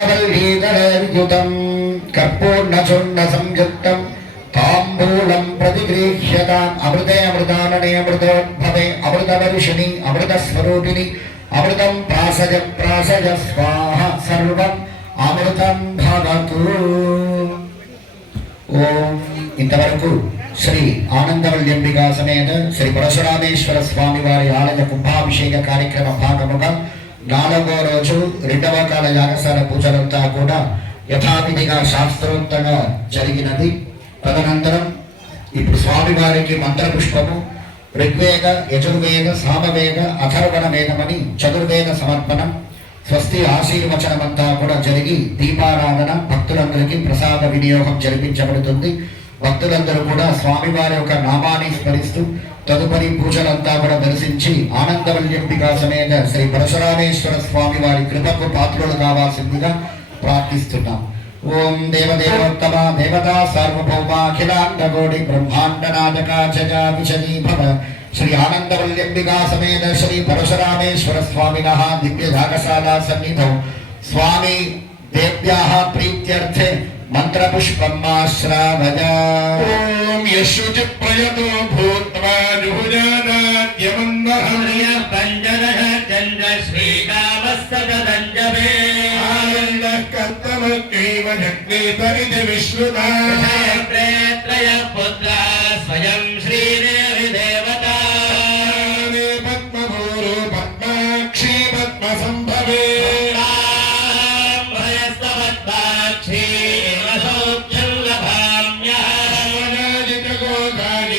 वल्लीतरयुतं कर्पूर्णचूर्ण संयुक्तं ताम्बूलं प्रतिगृह्यताम् अमृते अमृतानने अमृतोद्भवे अमृतवर्षिणि अमृतस्वरूपिणि अमृतं प्रासज प्रासज स्वाहा सर्वम् अमृतं भवतु। ओम इंतवరకు శ్రీ ఆనందవల్యంబికా సమేత శ్రీ పరశురామేశ్వర స్వామి వారి ఆలయ కుంభాభిషేక కార్యక్రమ భాగముగా 4వ రోజు 2వ కాల యాగశాల పూజలంతా కూడా యథావిధిగా శాస్త్రోక్తంగా జరిగినది. తదనంతరం ఇప్పుడు స్వామి వారికి మంత్రపుష్పము ఋగ్వేద యజుర్వేద సామవేద అథర్వణ వేదమని చతుర్వేద సమర్పణం స్వస్తి ఆశీర్వచనమంతా కూడా జరిగి దీపారాధన భక్తులందరికీ ప్రసాద వినియోగం జరిపించబడుతుంది. భక్తులందరూ కూడా స్వామివారి యొక్క నామాన్ని స్మరిస్తూ తదుపరి పూజలంతా కూడా దర్శించి ఆనందవల్యంబికా సమేత శ్రీ పరశురామేశ్వర స్వామి వారి కృపకు పాత్రులు కావాల్సిందిగా ప్రార్థిస్తున్నాం. ఓం దేవదేవోత్తమ దేవతా సార్వభౌమ అఖిలాండకోటి బ్రహ్మాండ నాటకా జగా విశదీ భవ శ్రీ ఆనందవల్యంబికా సమేత శ్రీ పరశురామేశ్వర స్వామినః దివ్య యాగశాలా సన్నిధౌ స్వామి దేవ్యాః ప్రీత్యర్థే మంత్రపుష్పమాశ్రావయ. ఓం యశుచి ప్రయతో భూత్వా జుహుజానాద్యమన్నహ్య పంజరః చంద్ర శ్రీకామస్తదంజవే ఆనందః కర్తమకైవ జగ్నేతరితి విశ్రుతా త్రయ పుత్రా స్వయం